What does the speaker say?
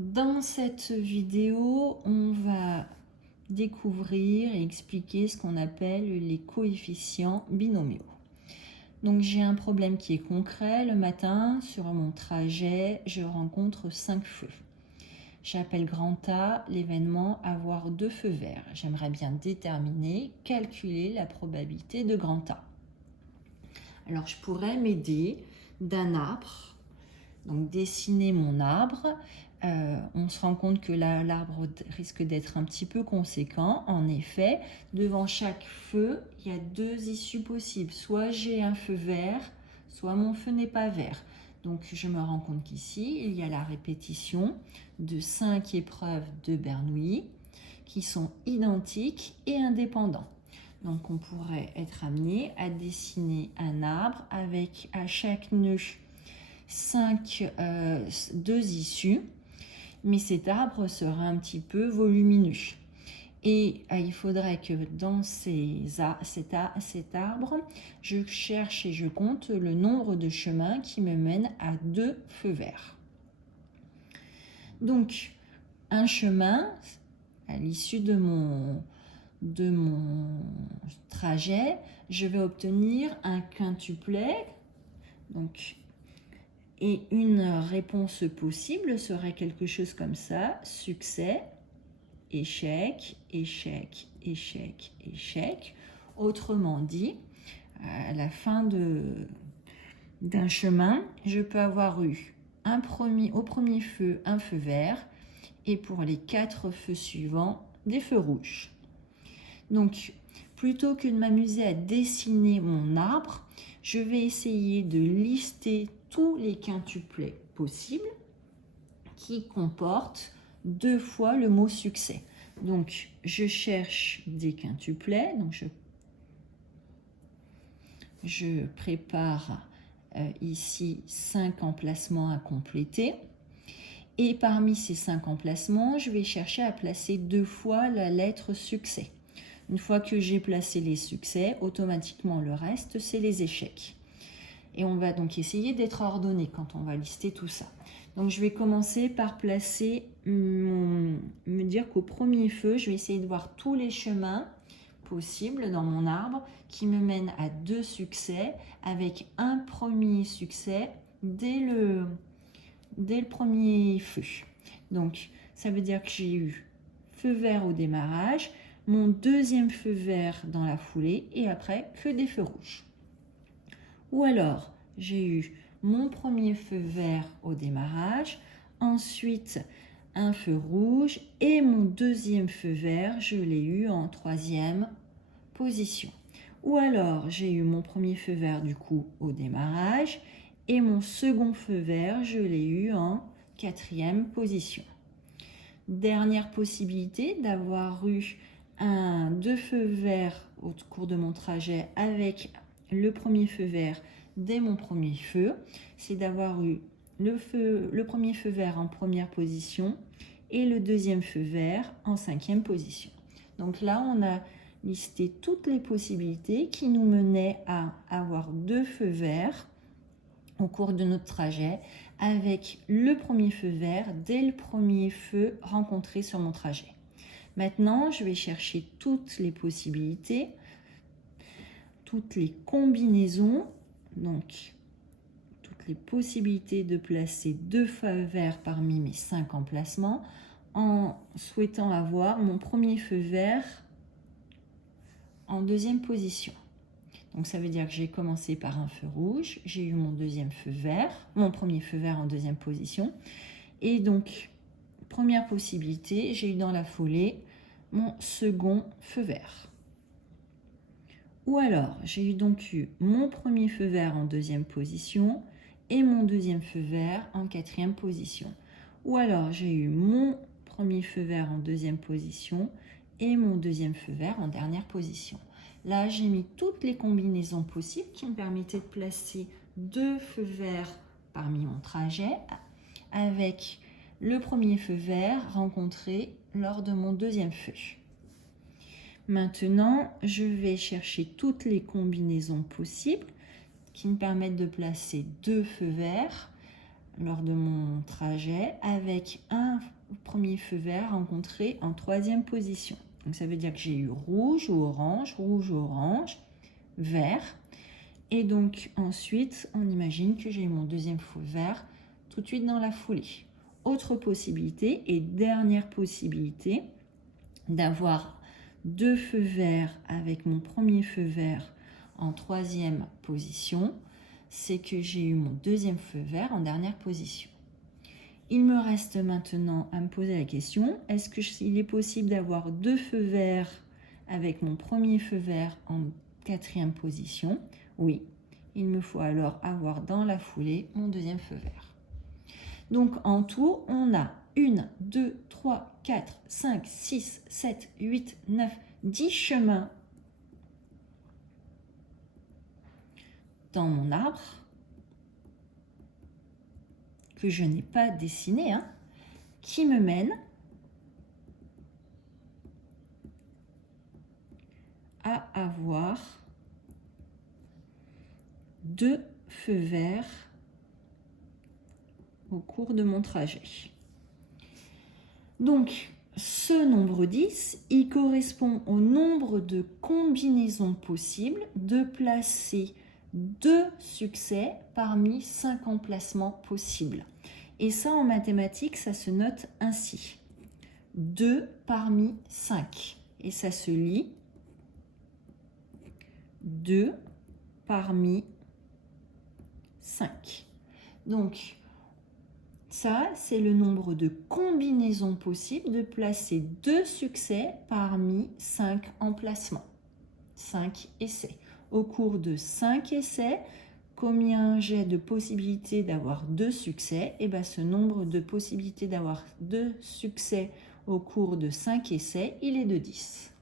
Dans cette vidéo, on va découvrir et expliquer ce qu'on appelle les coefficients binomiaux. Donc j'ai un problème qui est concret. Le matin, sur mon trajet, je rencontre 5 feux. J'appelle grand A l'événement avoir 2 feux verts. J'aimerais bien déterminer, calculer la probabilité de grand A. Alors je pourrais m'aider d'un arbre, donc dessiner mon arbre. On se rend compte que l'arbre risque d'être un petit peu conséquent. En effet, devant chaque feu, il y a 2 issues possibles. Soit j'ai un feu vert, soit mon feu n'est pas vert. Donc je me rends compte qu'ici, il y a la répétition de 5 épreuves de Bernoulli qui sont identiques et indépendants. Donc on pourrait être amené à dessiner un arbre avec à chaque nœud 2 issues, mais cet arbre sera un petit peu volumineux. Et il faudrait que dans cet arbre, je cherche et je compte le nombre de chemins qui me mènent à 2 feux verts. Donc, un chemin, à l'issue de mon trajet, je vais obtenir un quintuplet. Donc, et une réponse possible serait quelque chose comme ça: succès, échec, échec, échec, échec. Autrement dit, à la fin d'un chemin, je peux avoir eu au premier feu un feu vert et pour les 4 feux suivants des feux rouges. Donc, plutôt que de m'amuser à dessiner mon arbre, je vais essayer de lister tous les quintuplets possibles qui comportent 2 fois le mot succès. Donc, je cherche des quintuplets. Donc, je prépare ici 5 emplacements à compléter. Et parmi ces 5 emplacements, je vais chercher à placer 2 fois la lettre succès. Une fois que j'ai placé les succès, automatiquement le reste, c'est les échecs. Et on va donc essayer d'être ordonné quand on va lister tout ça. Donc je vais commencer par placer, me dire qu'au premier feu, je vais essayer de voir tous les chemins possibles dans mon arbre qui me mènent à 2 succès, avec un premier succès dès le premier feu. Donc ça veut dire que j'ai eu feu vert au démarrage, mon deuxième feu vert dans la foulée et après que des feux rouges. Ou alors j'ai eu mon premier feu vert au démarrage, ensuite un feu rouge et mon deuxième feu vert, je l'ai eu en 3e position. Ou alors j'ai eu mon premier feu vert du coup au démarrage et mon second feu vert, je l'ai eu en 4e position. Dernière possibilité d'avoir eu 2 feux verts au cours de mon trajet avec le premier feu vert dès mon premier feu, c'est d'avoir eu le premier feu vert en première position et le deuxième feu vert en 5e position. Donc là, on a listé toutes les possibilités qui nous menaient à avoir 2 feux verts au cours de notre trajet avec le premier feu vert dès le premier feu rencontré sur mon trajet. Maintenant, je vais chercher toutes les possibilités, toutes les combinaisons, donc toutes les possibilités de placer 2 feux verts parmi mes 5 emplacements en souhaitant avoir mon premier feu vert en 2e position. Donc ça veut dire que j'ai commencé par un feu rouge, j'ai eu mon deuxième feu vert, mon premier feu vert en 2e position. Et donc, première possibilité, j'ai eu dans la foulée mon second feu vert. Ou alors, j'ai donc eu mon premier feu vert en 2e position et mon deuxième feu vert en 4e position. Ou alors, j'ai eu mon premier feu vert en 2e position et mon deuxième feu vert en dernière position. Là, j'ai mis toutes les combinaisons possibles qui me permettaient de placer 2 feux verts parmi mon trajet avec le premier feu vert rencontré lors de mon deuxième feu. Maintenant, je vais chercher toutes les combinaisons possibles qui me permettent de placer 2 feux verts lors de mon trajet avec un premier feu vert rencontré en 3e position. Donc ça veut dire que j'ai eu rouge ou orange, vert. Et donc ensuite, on imagine que j'ai eu mon 2e feu vert tout de suite dans la foulée. Autre possibilité et dernière possibilité d'avoir 2 feux verts avec mon premier feu vert en 3e position, c'est que j'ai eu mon 2e feu vert en dernière position. Il me reste maintenant à me poser la question, est-ce qu'il est possible d'avoir 2 feux verts avec mon premier feu vert en 4e position? Oui, il me faut alors avoir dans la foulée mon 2e feu vert. Donc en tout, on a 1, 2, 3, 4, 5, 6, 7, 8, 9, 10 chemins dans mon arbre que je n'ai pas dessiné, qui me mènent à avoir 2 feux verts au cours de mon trajet. Donc, ce nombre 10, il correspond au nombre de combinaisons possibles de placer 2 succès parmi 5 emplacements possibles. Et ça, en mathématiques, ça se note ainsi. 2 parmi 5. Et ça se lit 2 parmi 5. Donc, ça, c'est le nombre de combinaisons possibles de placer 2 succès parmi 5 emplacements. 5 essais. Au cours de 5 essais, combien j'ai de possibilités d'avoir 2 succès? Et bien, ce nombre de possibilités d'avoir 2 succès au cours de 5 essais, il est de 10.